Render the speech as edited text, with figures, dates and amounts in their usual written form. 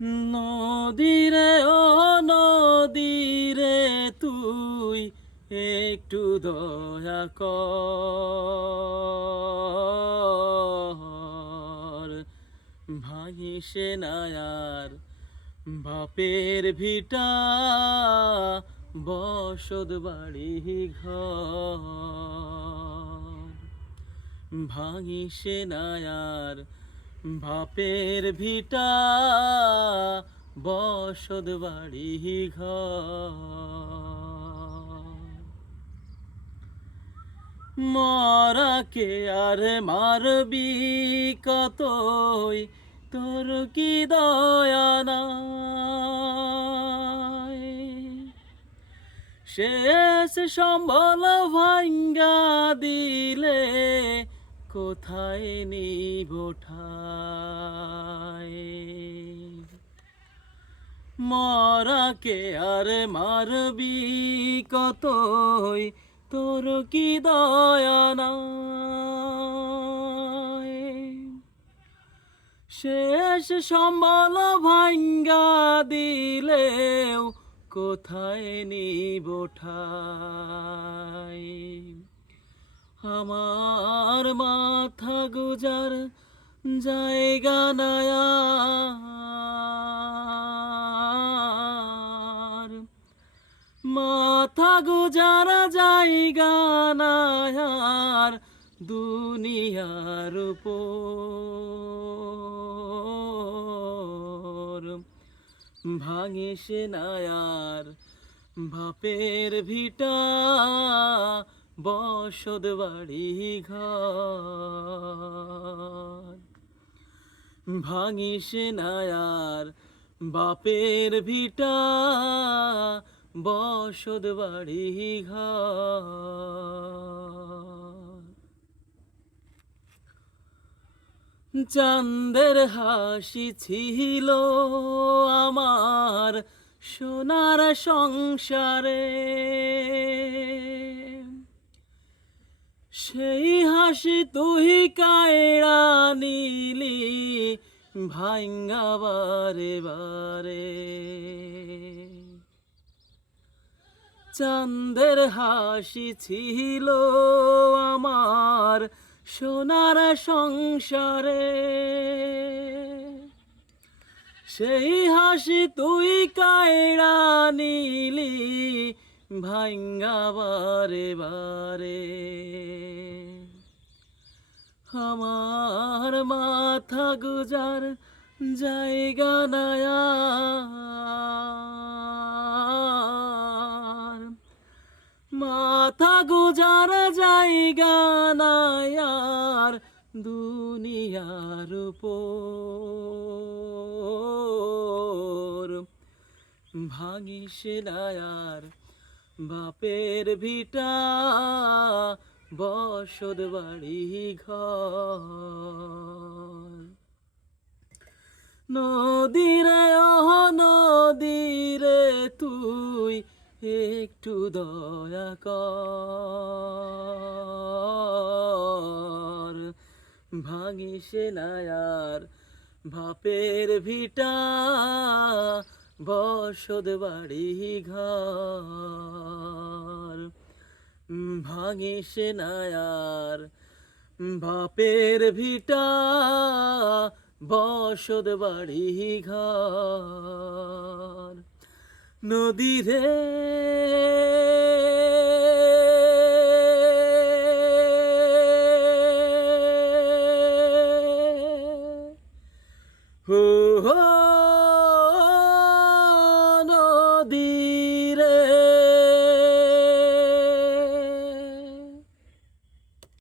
নদীরে ও নদীরে তুই একটু দয়া কর, ভাঙিসে না আর বাপের ভিটা, বসত বাড়ি ঘর। ভাঙিসে না আর বাপের ভিটা, বসত বাড়ি ঘর। মরাকে আর মারবি কতই, তোর কি দয়া নাই? শেষ সম্বল ভাঙ্গা দিলে কোথায় নিব ঠাই? মরাকে আর মারবি কতই, তোর কি দয়া নাই? শেষ সম্বল ভাঙ্গা দিলেও কোথায় নিব ঠাই? আমার মাথা গুজার জায়গা নাই আর, মাথা গুজার জায়গা নাই আর দুনিয়ার উপর। ভাঙিসে না আর বাপের ভিটা, বসত বাড়ি ঘর। ভাঙিসে না আর বাপের ভিটা, বসত বাড়ি ঘর। চাঁদের হাসি ছিল আমার সোনার সংসারে, সেই হাসি তুই কায়ড়া নিলি ভাঙ্গা বারে বারে। চাঁদের হাসি ছিল আমার সোনার সংসারে, সেই হাসি তুই কায়ড়া নিলি ভাঙ্গা বারে বারে। আমার মাথা গুজার জায়গা নাই আর, মাথা গুজার জায়গা নাই আর দুনিয়ার উপর। ভাঙিসে না আর বাপের ভিটা, বসত বাড়ি ঘর। নদীরে ও নদীরে তুই একটু দয়া কর, ভাঙিসে না আর বাপের ভিটা, বসত বাড়ি ঘর। ভাঙিসে না আর বাপের ভিটা, বসত বাড়ি ঘর। নদীরে হো হো